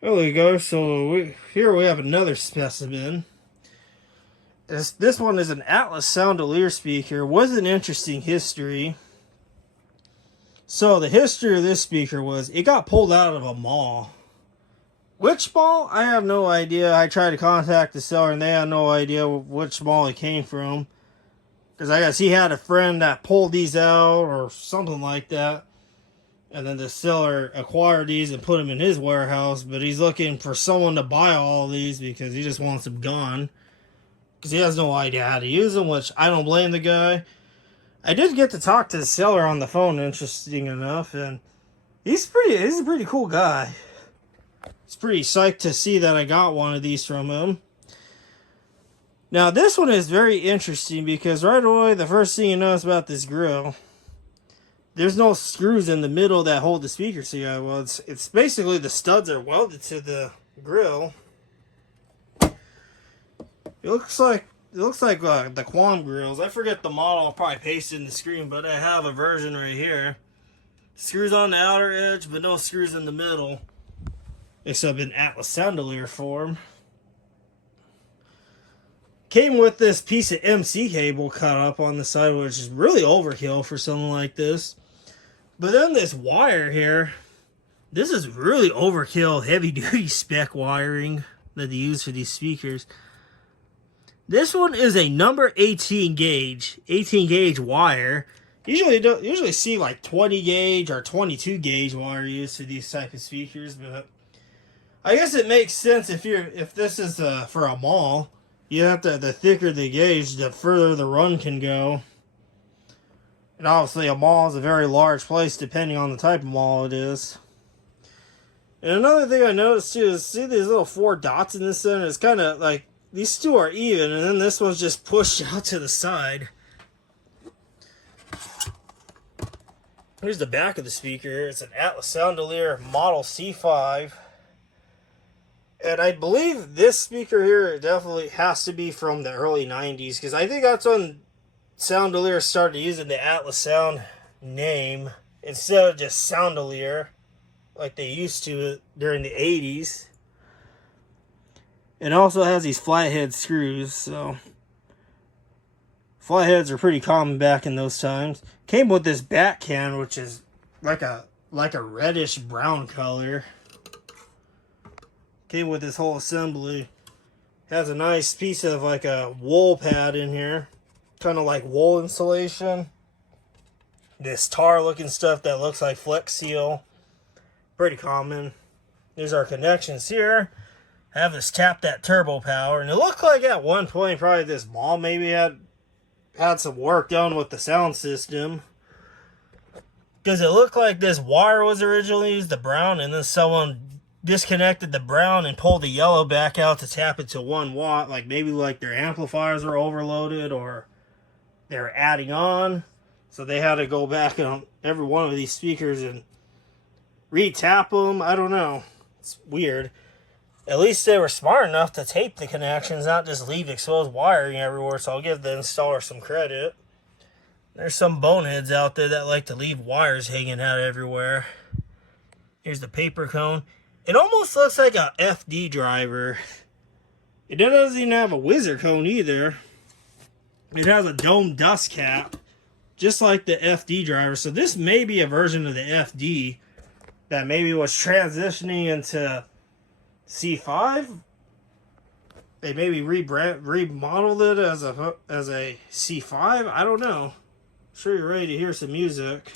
There we go. So here we have another specimen. This one is an Atlas Soundolier speaker with an interesting history. So the history of this speaker was it got pulled out of a mall. Which mall? I have no idea. I tried to contact the seller and they had no idea which mall it came from. Because I guess he had a friend that pulled these out or something like that. And then the seller acquired these and put them in his warehouse. But he's looking for someone to buy all of these because he just wants them gone. Because he has no idea how to use them, which I don't blame the guy. I did get to talk to the seller on the phone, interesting enough. And he's a pretty cool guy. It's pretty psyched to see that I got one of these from him. Now, this one is very interesting because right away, the first thing you notice about this grill, there's no screws in the middle that hold the speakers together. Well, it's basically the studs are welded to the grill. It looks like the Quam grills. I forget the model. I'll probably paste it in the screen, but I have a version right here. Screws on the outer edge, but no screws in the middle. Except in Atlas Soundolier form. Came with this piece of MC cable cut up on the side, which is really overkill for something like this. But then this wire here, this is really overkill, heavy duty spec wiring that they use for these speakers. This one is a number 18 gauge wire. Usually don't see like 20 gauge or 22 gauge wire used for these type of speakers, but I guess it makes sense if this is for a mall. You have to, the thicker the gauge, the further the run can go. And obviously a mall is a very large place depending on the type of mall it is. And another thing I noticed too is, see these little 4 dots in the center? It's kind of like, these two are even, and then this one's just pushed out to the side. Here's the back of the speaker. It's an Atlas Soundolier Model C5. And I believe this speaker here definitely has to be from the early 90s, because I think that's when Soundolier started using the Atlas Sound name instead of just Soundolier like they used to during the 80s. It also has these flathead screws, so flatheads are pretty common back in those times. Came with this back can, which is like a reddish brown color. Came with this whole assembly. Has a nice piece of like a wool pad in here. Kind of like wool insulation. This tar looking stuff that looks like Flex Seal. Pretty common. There's our connections here. Have us tap that turbo power. And it looked like at one point probably this mall maybe had some work done with the sound system. Because it looked like this wire was originally used, the brown, and then someone disconnected the brown and pulled the yellow back out to tap it to 1 watt. Like maybe like their amplifiers were overloaded or they're adding on. So they had to go back on every one of these speakers and re-tap them. I don't know. It's weird. At least they were smart enough to tape the connections, not just leave exposed wiring everywhere. So I'll give the installer some credit. There's some boneheads out there that like to leave wires hanging out everywhere. Here's the paper cone. It almost looks like a FD driver. It doesn't even have a whizzer cone either. It has a dome dust cap, just like the FD driver. So this may be a version of the FD that maybe was transitioning into C5. They maybe remodeled it as a C5. I don't know. I'm sure you're ready to hear some music.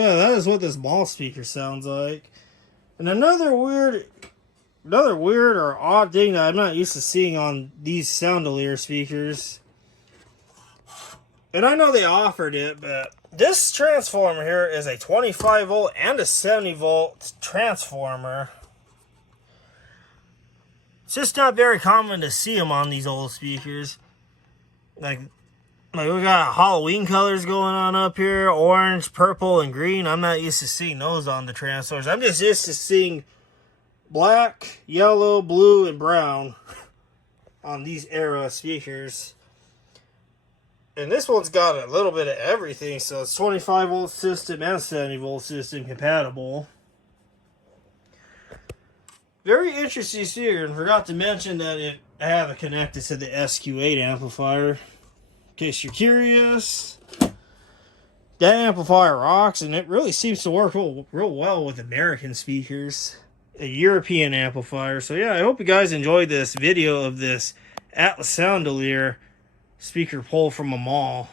yeah, that is what this mall speaker sounds like. And another weird or odd thing that I'm not used to seeing on these Soundolier speakers, and I know they offered it, but this transformer here is a 25 volt and a 70 volt transformer. It's just not very common to see them on these old speakers. Like we got Halloween colors going on up here, orange, purple, and green. I'm not used to seeing those on the transformers. I'm just used to seeing black, yellow, blue, and brown on these era speakers. And this one's got a little bit of everything, so it's 25 volt system and 70 volt system compatible. Very interesting speaker, and forgot to mention that I have it connected to the SQ8 amplifier. In case you're curious, that amplifier rocks, and it really seems to work real well with American speakers. A European amplifier. So yeah, I hope you guys enjoyed this video of this Atlas Soundolier speaker pull from a mall.